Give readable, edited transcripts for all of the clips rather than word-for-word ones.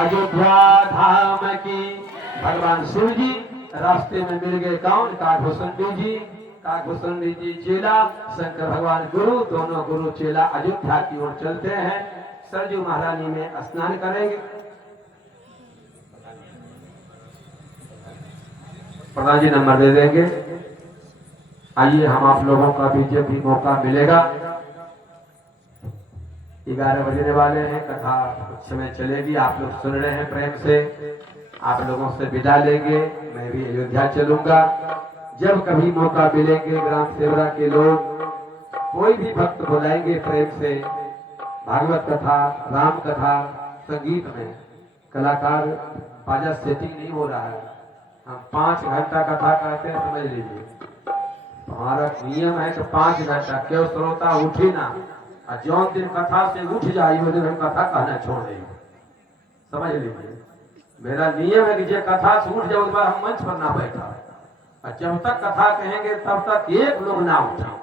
अयोध्या धाम की। भगवान शिव जी रास्ते में मिल गए कौन? काकभूषण जी। काकभूषण जी चेला, शंकर भगवान गुरु, दोनों गुरु चेला अयोध्या की ओर चलते हैं। सरजू महारानी में स्नान करेंगे। प्रधान जी नंबर दे देंगे। आइए हम आप लोगों का भी जब भी मौका मिलेगा, 11 बजने वाले हैं, कथा कुछ समय चलेगी। आप लोग सुन रहे हैं प्रेम से, आप लोगों से विदा लेंगे। मैं भी अयोध्या चलूंगा। जब कभी मौका मिलेंगे, ग्राम सेवरा के लोग कोई भी भक्त बुलाएंगे प्रेम से, भागवत कथा, राम कथा, संगीत में कलाकार बाजा सेटिंग नहीं हो रहा है। हम 5 घंटा कथा करते हैं, समझ लीजिए। हमारा नियम है कि 5 घंटा क्यों श्रोता उठी ना, और जो दिन कथा से उठ जाए वो दिन हम कथा कहना छोड़ देंगे, समझ लीजिए। मेरा नियम है कि जो कथा से उठ जाए उस बार हम मंच पर ना बैठा, और जब तक कथा कहेंगे तब तक एक लोग ना उठे।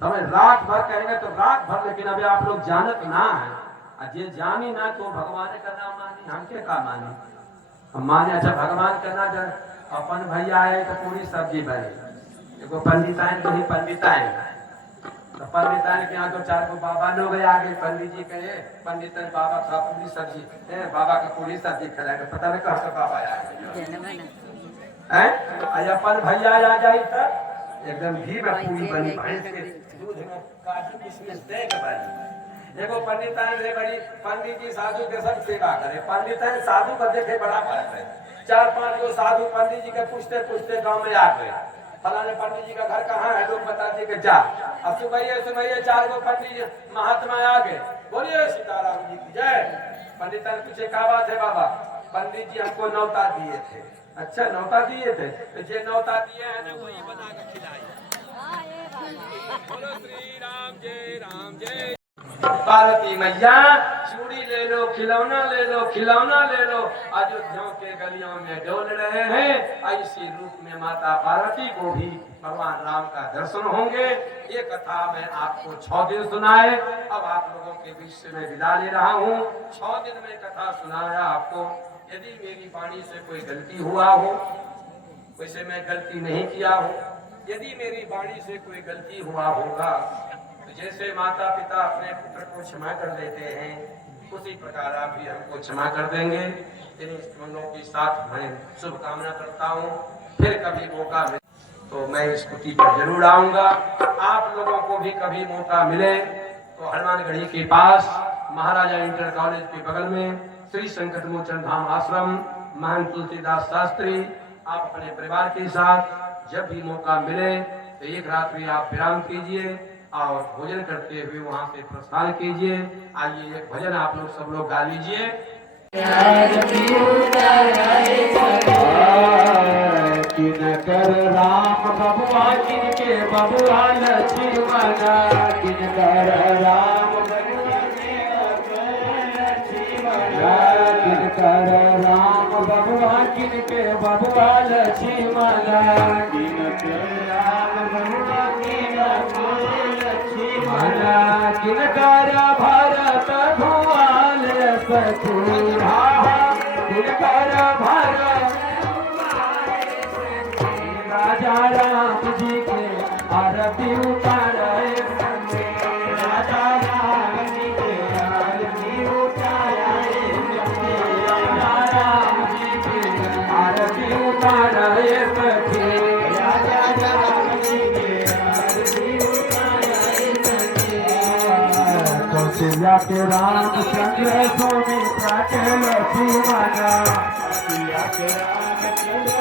समझ, रात भर कहेंगे तो रात भर, लेकिन अभी आप लोग जानत ना है। जे जानी ना तो भगवान का नाम मानी, हमके का मानी? हम माने अच्छा भगवान का ना जान। अपन भैया आए तो पूरी सब्जी बने, देखो पंडिताइन कहीं पंडिताइन, तो पंडिताइन के यहाँ 2-4 को बाबा लोग आगे। पंडित जी कहे पंडिताइन बाबा का पूरी सब्जी, बाबा का पूरी सब्जी खिलाएगा, पता नहीं कहाँ से बाबा आए। अपन भैया आ जाए तो एकदम घी में पूरी बनी, भैंस के दूध में काजू किशमिश दे के बनी। देखो पंडिताइन रे बड़ी, पंडित जी साधु के सब सेवा करे। पंडिताइन साधु को देखे बड़ा फर्क है। 4-5 को साधु पंडित जी के पूछते पूछते गांव में आ गए, फलाने पंडित जी का घर कहाँ है? लोग बता दिए कि जा। अब सुबह 4 को पंडित जी महात्मा आ गए, बोलिए सीताराम जी की जय। पंडिताइन पूछे क्या बात है बाबा? पंडित जी हमको न्योता दिए थे। अच्छा न्योता दिए थे, तो जे न्योता दिए है ना वही बना के खिलाइए। बोलो श्री राम जय राम जय। पार्वती मैया चूड़ी ले लो, खिलौना ले लो, खिलौना ले लो। अयोध्या के गलियों में डोल रहे हैं। ऐसी रूप में माता पार्वती को भी भगवान राम का दर्शन होंगे। ये कथा मैं आपको 6 दिन सुनाए। अब आप लोगों के बीच से मैं विदा ले रहा हूँ। 6 दिन में कथा सुनाया आपको। यदि मेरी वाणी से कोई गलती हुआ हो, वैसे मैं गलती नहीं किया हो, यदि मेरी वाणी से कोई गलती हुआ होगा, जैसे माता पिता अपने पुत्र को क्षमा कर देते हैं, उसी प्रकार आप भी हमको क्षमा कर देंगे। इन मनों के साथ मैं शुभकामना करता हूँ। फिर कभी मौका मिले तो मैं इस कुटी पर जरूर आऊंगा। आप लोगों को भी कभी मौका मिले तो हनुमानगढ़ी के पास महाराजा इंटर कॉलेज के बगल में श्री संकट मोचन धाम आश्रम, महंत तुलसीदास शास्त्री, आप अपने परिवार के साथ जब भी मौका मिले तो एक रात्रि आप विराम कीजिए और भोजन करते हुए वहां से प्रस्थान कीजिए। आइए एक भजन आप लोग सब लोग गा लीजिए। किनकर राम बबुआ किनके बबुआ लक्ष्मण, किनकर राम किनकर राम बबुआ किनके बबुआ लक्ष्मण, किनकर राम बबुआ किनकर भरत भुआल सखी, किनकर भरत राजा राम जी के आरती उतारे, राजा राम जी के आरती उतारे, राजा राम जी के आरती उतारे सखी, राजा राम जी के आरती उतारे सखी। कौशल्या के राम चंद्र सुमित्रा के लक्ष्मण, कौशल्या के रामचंद्र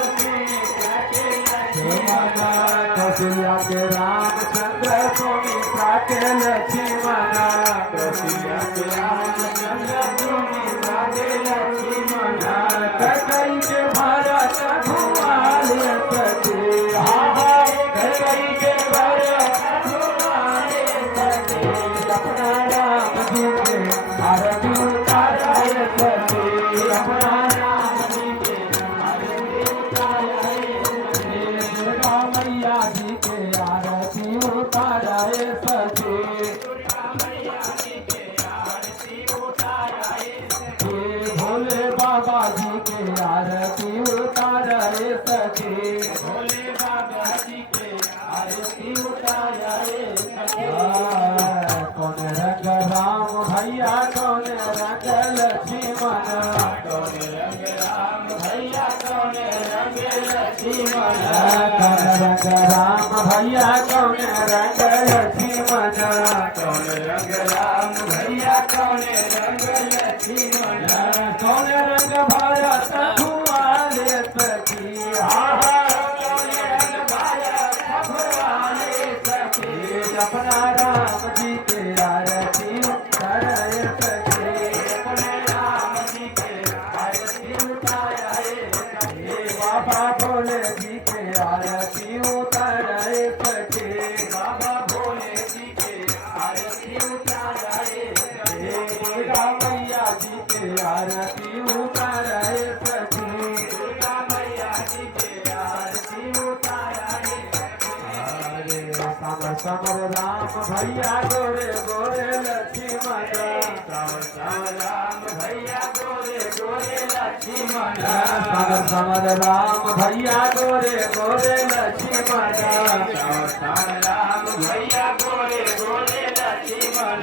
कौशल्या के रामचंद्र सुमित्रा के लक्ष्मण, कौशल्या के रामचंद्र सुमित्रा के लक्ष्मण, कई के भरत भुआल सखी, कई के भरत भुआल सखी, अपना राम जी के आरती उतारे सखी, अपना राम जी के आरती उतारे मैया जी के आरती उतारे सखी, मैया जी के आरती उतारे सखी। बाबा जी के आरती उतारे सखी, भोले बाबा जी के आरती उतारे सखी। कौन रंग राम भैया कौन रंग लक्ष्मण, कौन रंग राम भैया कौन रंग लक्ष्मण, कौन रंग राम भैया कौन रंग लक्ष्मण, कौन रंग राम भैया कौन रंग लक्ष्मण, कौन रंग भरत भुआले सखी, कौन रंग भारत भगवाने सखी। अपना राम जी के आरती उतारे सखी, अपने राम जी के आरती उतारे सखी। बाबा भोले जी के आरती उतारे सखी, बाबा भोले जी के आरती उतारे सखी। दुर्गा मैया जी के आरती उतारे सखी, दुर्गा मैया जी के आरती उतारे सखी। समर समर राम भैया गोरे गोरे लक्ष्मण, समर समर राम भैया गोरे गोरे लक्ष्मण, समर समर राम भैया गोरे गोरे लक्ष्मण, समर समर राम भैया गोरे गोरे लक्ष्मण,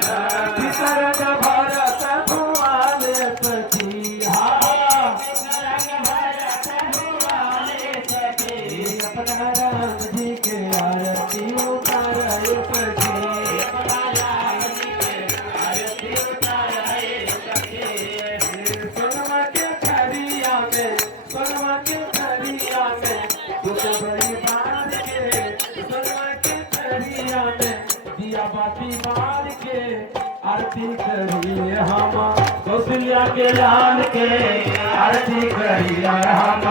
रंग भरत भुआले सखी, रंग भरत भुआले सखी। अपना राम जी के आरती उतारे सखी, अपना राम जी के आरती उतारे सखी। सोनमा के खरिया में, सोनमा के खरिया में दुख बड़ी बात के, सोनमा के खरिया में दिया बाती मार के आरती करिए हम कौशल्या के लाल के, आरती करिए हम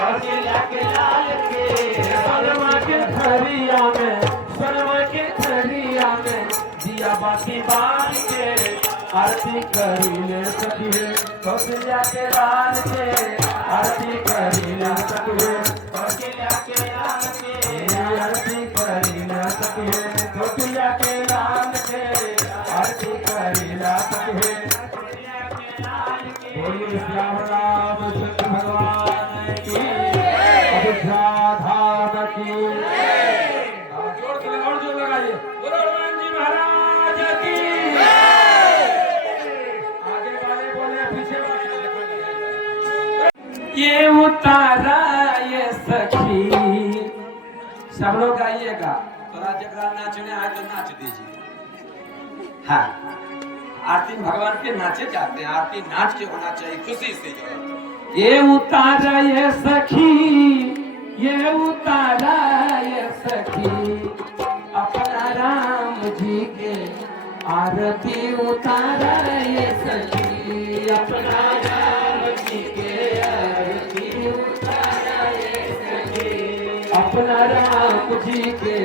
कौशल्या के लाल के। सोनमा के खरिया में, सोनमा के खरिया में दिया बाती मार के आरती करिए सखी, कौशल्या के लाल के आरती करिए सखी, कौशल्या के लाल के आरती करिए सखी, कौशल्या के लाल के आरती करिए सखी। कौशल्या के लाल के। बोलिए श्याम रामचंद्र भगवान की, अयोध्या धाम की। जोर से और जोर लगाइए, बोलो हनुमान जी महाराज की। आगे वाले बोले पीछे वाले। ये उतारा ये सखी, सब लोग गाइएगा, थोड़ा जगह नाचने आए तो नाच दीजिए। हाँ, आरती में भगवान के नाचे जाते हैं, आरती नाच के होना चाहिए, खुशी से जो। ये उतारा ये सखी, ये उतारा ये सखी, अपना राम जी के आरती उतारा ये सखी, अपना राम जी के आरती उतारा ये सखी, अपना राम जी के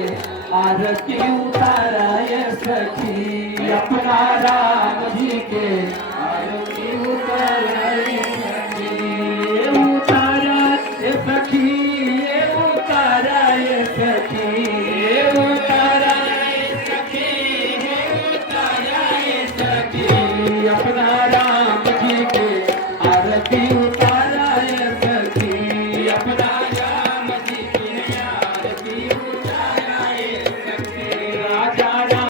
आरती उतारा ये सखी, अपना राम जी के